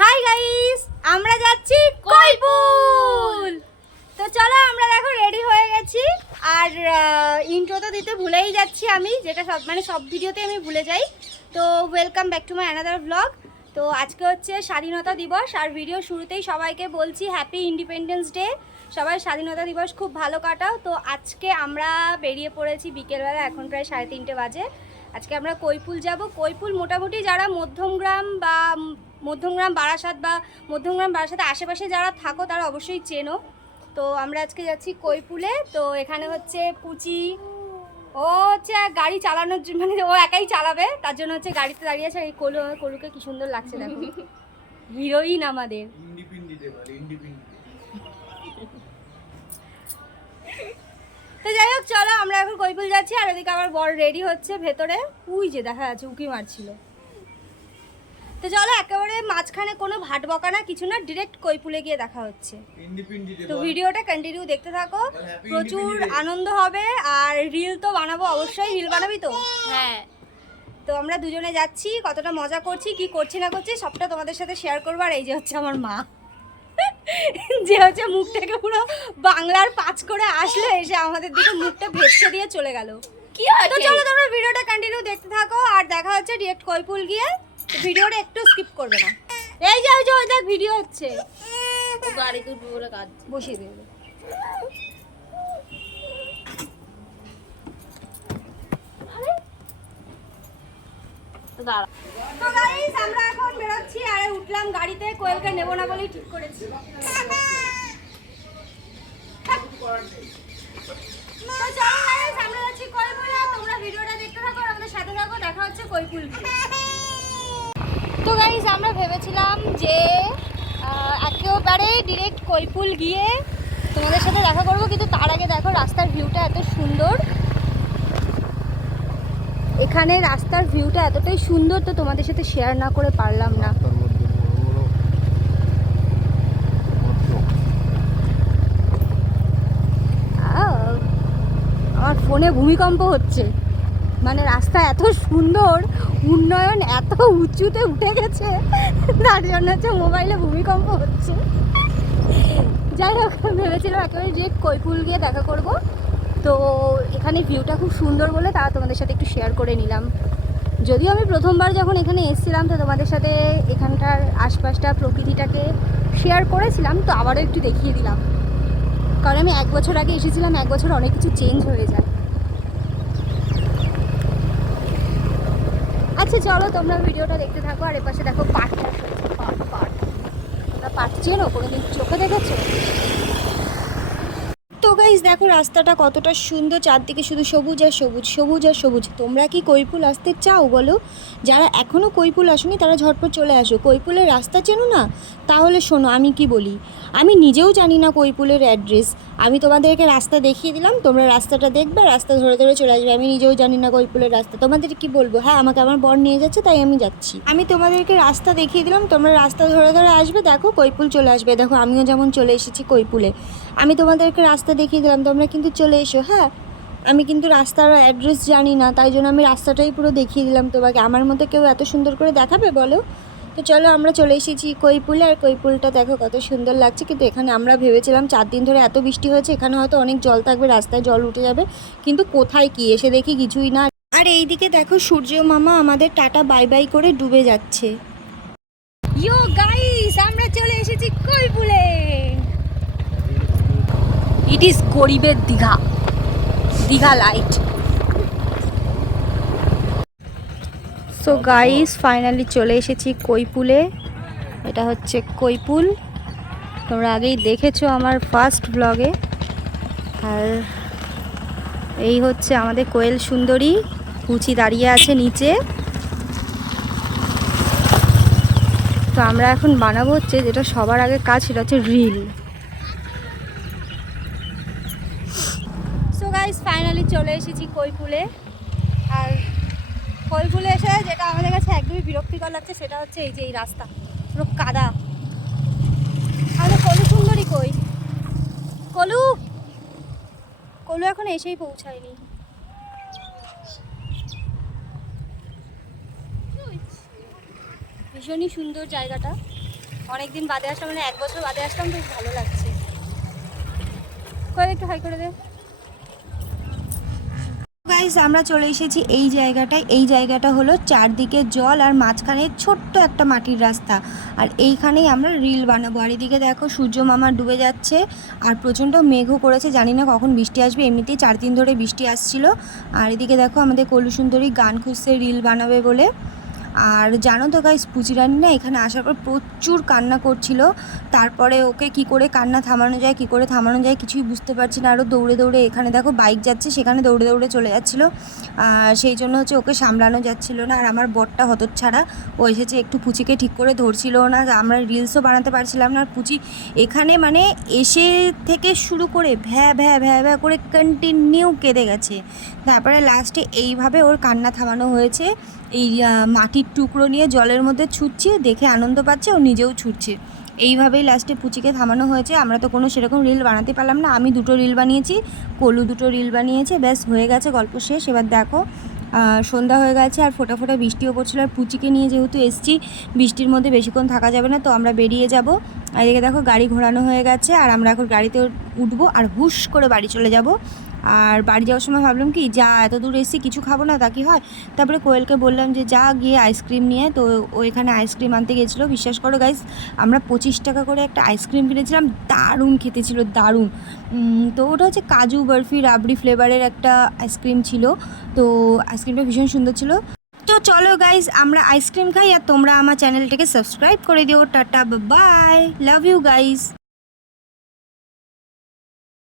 Hi guys আমরা যাচ্ছি কৈপুল তো চলো আমরা দেখো রেডি হয়ে গেছি। আর ইন্ট্রো তো দিতে ভুলেই যাচ্ছি আমি, যেটা সব মানে সব ভিডিওতে আমি ভুলে যাই। তো welcome back to my another blog তো আজকে হচ্ছে স্বাধীনতা দিবস, আর ভিডিও শুরুতেই সবাইকে বলছি হ্যাপি ইন্ডিপেন্ডেন্স ডে সবাই স্বাধীনতা দিবস খুব ভালো কাটাও। তো আজকে আমরা বেরিয়ে পড়েছি বিকেলবেলা, এখন প্রায় সাড়ে তিনটে বাজে। আজকে আমরা কৈপুল যাব। কৈপুল মোটামুটি যারা মধ্যমগ্রাম বা মধ্যমগ্রাম বারাসাত বা মধ্যমগ্রাম বারাসাতের আশেপাশে যারা থাকো তারা অবশ্যই চেনো। তো আমরা আজকে যাচ্ছি কৈপুলে তো এখানে হচ্ছে পুচি ও হচ্ছে গাড়ি চালানোর জন্য মানে ও একাই চালাবে তার জন্য হচ্ছে গাড়িতে দাঁড়িয়ে আছে। এই কলু কলুকে কি সুন্দর লাগছে দেখো। হিরোইন আমাদের। তো যাই হোক চলো আমরা এখন কৈপুল যাচ্ছি আর ওদিকে আমার বড় রেডি হচ্ছে ভেতরে। উই যে দেখা যাচ্ছে উকি মারছিল। তো চলো একেবারে মাঝখানে কোনো ভাট বকা না কিছু না ডিরেক্ট কৈপুলে গিয়ে দেখা হচ্ছে। তো ভিডিওটা কন্টিনিউ দেখতে থাকো। প্রচুর আনন্দ হবে আর রিল তো বানাবো অবশ্যই। রিল বানাবি তো? হ্যাঁ। তো আমরা দুজনে যাচ্ছি কতটা মজা করছি কি করছি না করছি সবটা তোমাদের সাথে শেয়ার করব। আর এই যে হচ্ছে আমার মা। যে হচ্ছে মুখটাকে পুরো বাংলার পাঁচ করে আসলে এসে আমাদের দিকে মুখটা ভেসে দিয়ে চলে গেল। কি হয় তো চলো তোমরা ভিডিওটা কন্টিনিউ দেখতে থাকো আর দেখা হচ্ছে ডিরেক্ট কৈপুল গিয়ে। ভিডিওটা একটু স্কিপ করবে না। এই যে ওই যে ওই দেখ ভিডিও হচ্ছে। ও গাড়ি তুলবো বলে কাজ বসিয়ে দেবে তো গাইস আমরা এখন বেরোচ্ছি আরে উঠলাম গাড়িতে কোয়েলকে নেব না বলেই ঠিক করেছি। তো চলো guys, আমরা যাচ্ছি কৈপুরে তোমরা ভিডিওটা দেখতে থাকো আমাদের সাথে থাকো দেখা হচ্ছে কৈপুল তো গাইজ আমরা ভেবেছিলাম যে একেবারে ডিরেক্ট কৈপুল গিয়ে তোমাদের সাথে দেখা করব কিন্তু তার আগে দেখো রাস্তার ভিউটা এত সুন্দর। এখানে রাস্তার ভিউটা এতটাই সুন্দর তো তোমাদের সাথে শেয়ার না করে পারলাম না। আমার ফোনে ভূমিকম্প হচ্ছে। মানে রাস্তা এত সুন্দর, উন্নয়ন এত উঁচুতে উঠে গেছে, তার জন্য হচ্ছে মোবাইলে ভূমিকম্প হচ্ছে। যাই হোক ভেবেছিলাম একেবারে ডিরেক্ট কৈপুল গিয়ে দেখা করব। তো এখানে ভিউটা খুব সুন্দর বলে তা তোমাদের সাথে একটু শেয়ার করে নিলাম। যদিও আমি প্রথমবার যখন এখানে এসেছিলাম, তো তোমাদের সাথে এখানকার আশপাশটা, প্রকৃতিটাকে শেয়ার করেছিলাম, তো আবারও একটু দেখিয়ে দিলাম। কারণ আমি এক বছর আগে এসেছিলাম, এক বছর অনেক কিছু চেঞ্জ হয়ে যায়। আচ্ছা চলো তোমরা ভিডিওটা দেখতে থাকো, আর এপাশে দেখো পাট চাষ হচ্ছে পাট পাট তোমরা পাট চেনো? কোনোদিন চোখে দেখেছ? তো গাইজ দেখো রাস্তাটা কতটা সুন্দর, চারদিকে শুধু সবুজ আর সবুজ সবুজ আর সবুজ। তোমরা কি কৈপুল আসতে চাও বলো? যারা এখনও কৈপুল আসোনি, তারা ঝটপট চলে আসো। কৈপুলের রাস্তা চেনো না? তাহলে শোনো, আমি কি বলি? আমি নিজেও জানি না কৈপুলের অ্যাড্রেস আমি তোমাদেরকে রাস্তা দেখিয়ে দিলাম, তোমরা রাস্তাটা দেখবে, রাস্তা ধরে ধরে চলে আসবে। আমি নিজেও জানি না কৈপুলের রাস্তা। তোমাদের কি বলব? হ্যাঁ আমাকে আমার বর নিয়ে যাচ্ছে, তাই আমি যাচ্ছি। আমি তোমাদেরকে রাস্তা দেখিয়ে দিলাম, তোমরা রাস্তা ধরে ধরে আসবে, দেখো কৈপুল চলে আসবে। দেখো, আমিও যেমন চলে এসেছি কৈপুলে আমি তোমাদেরকে রাস্তা দেখিয়ে দিলাম তোমরা কিন্তু চলে এসো হ্যাঁ? আমি কিন্তু রাস্তার অ্যাড্রেস জানি না, তাই জন্য আমি রাস্তাটাই পুরো দেখিয়ে দিলাম তোমাকে। আমার মতো কেউ এত সুন্দর করে দেখাবে বলো? তো চলো আমরা চলে এসেছি কৈপুলে, আর কৈপুলটা দেখো কত সুন্দর লাগছে। কিন্তু এখানে আমরা ভেবেছিলাম চার দিন ধরে এত বৃষ্টি হয়েছে, এখানে হয়তো অনেক জল থাকবে, রাস্তায় জল উঠে যাবে। কিন্তু কোথায় কি, এসে দেখি কিছুই না। আর এইদিকে দেখো সূর্য মামা আমাদের টাটা বাই বাই করে ডুবে যাচ্ছে। ইয়ো গাইস আমরা চলে এসেছি কৈপুলে ইট ইজ গরিবের Digha. Digha light so guys finally চলে এসেছি কৈপুলে। এটা হচ্ছে কৈপুল। তোমরা আগেই দেখেছ আমার ফার্স্ট ব্লগে আর এই হচ্ছে আমাদের কোয়েল সুন্দরী। কুচি দাঁড়িয়ে আছে নিচে। তো আমরা এখন বানাবো হচ্ছে যেটা সবার আগে কাজ, সেটা হচ্ছে রিল সো গাইস ফাইনালি চলে এসেছি কৈপুলে আর কৈপুলে এসে যেটা আমাদের কাছে একদমই বিরক্তিকর লাগছে সেটা হচ্ছে এই যে এই রাস্তা, পুরো কাদা। আমাদের কলু সুন্দরী কই? কলু! কলু এখন এসেই পৌঁছায়নি। ভীষণই সুন্দর জায়গাটা। অনেকদিন বাদে আসলাম মানে এক বছর বাদে আসলাম, বেশ ভালো লাগছে। করে একটু হাই করে দে। গাইস আমরা চলে এসেছি এই জায়গাটায়। এই জায়গাটা হলো চারদিকে জল আর মাঝখানে ছোট্ট একটা মাটির রাস্তা। আর এইখানেই আমরা রিল বানাবো। আর এদিকে দেখো, সূর্য মামা ডুবে যাচ্ছে আর প্রচণ্ড মেঘও করেছে। জানি না কখন বৃষ্টি আসবে, এমনিতেই চার দিন ধরে বৃষ্টি আসছিল। আর এদিকে দেখো, আমাদের কলু সুন্দরী গান খুঁজছে রিল বানাবে বলে। আর জানো তো গাইস পুচিরানি না এখানে আসার পর প্রচুর কান্না করছিল। তারপরে ওকে কি করে কান্না থামানো যায়, কি করে থামানো যায় কিছুই বুঝতে পারছি না। আরও দৌড়ে দৌড়ে এখানে দেখো বাইক যাচ্ছে, সেখানে দৌড়ে দৌড়ে চলে যাচ্ছিল। আর সেই জন্য হচ্ছে ওকে সামলানো যাচ্ছিল না। আর আমার বরটা হতচ্ছাড়া, ও এসেছে একটু পুচিকে ঠিক করে ধরছিল না। আমরা রিলসও বানাতে পারছিলাম না। আর পুচি এখানে মানে এসে থেকে শুরু করে ভ্যা ভ্যা ভ্যা ভ্যা করে কন্টিনিউ কেঁদে গেছে। তারপরে লাস্টে এইভাবে ওর কান্না থামানো হয়েছে। এই মাটির টুকরো নিয়ে জলের মধ্যে ছুটছে, দেখে আনন্দ পাচ্ছে ও নিজেও ছুটছে। এইভাবেই লাস্টে পুচিকে থামানো হয়েছে। আমরা তো কোনো সেরকম রিল বানাতে পারলাম না। আমি দুটো রিল বানিয়েছি কলু দুটো রিল বানিয়েছে, ব্যাস হয়ে গেছে গল্প শেষ। এবার দেখো সন্ধ্যা হয়ে গেছে আর ফোটা ফোটা বৃষ্টিও পড়ছিল আর পুচিকে নিয়ে যেহেতু এসছি, বৃষ্টির মধ্যে বেশিক্ষণ থাকা যাবে না, তো আমরা বেরিয়ে যাব। আর এদিকে দেখো, গাড়ি ঘোরানো হয়ে গেছে আর আমরা এখন গাড়িতে উঠবো আর হুশ করে বাড়ি চলে যাব। আর বাড়ি যাওয়ার সময় ভাবলাম কি, যা এত দূর এসেছি কিছু খাব না, তা কি হয়? তারপরে কোয়েলকে বললাম যে, যা, গিয়ে আইসক্রিম নিয়ে। তো ও এখানে আইসক্রিম আনতে গেছিল বিশ্বাস করো গাইস আমরা পঁচিশ টাকা করে একটা আইসক্রিম কিনেছিলাম, দারুণ খেতে ছিল, দারুণ। তো ওটা হচ্ছে কাজু বরফি রাবড়ি ফ্লেভারের একটা আইসক্রিম ছিল। তো আইসক্রিমটা ভীষণ সুন্দর ছিল। তো চলো গাইস আমরা আইসক্রিম খাই আর তোমরা আমার চ্যানেলটাকে সাবস্ক্রাইব করে দিও। Tata bye love you guys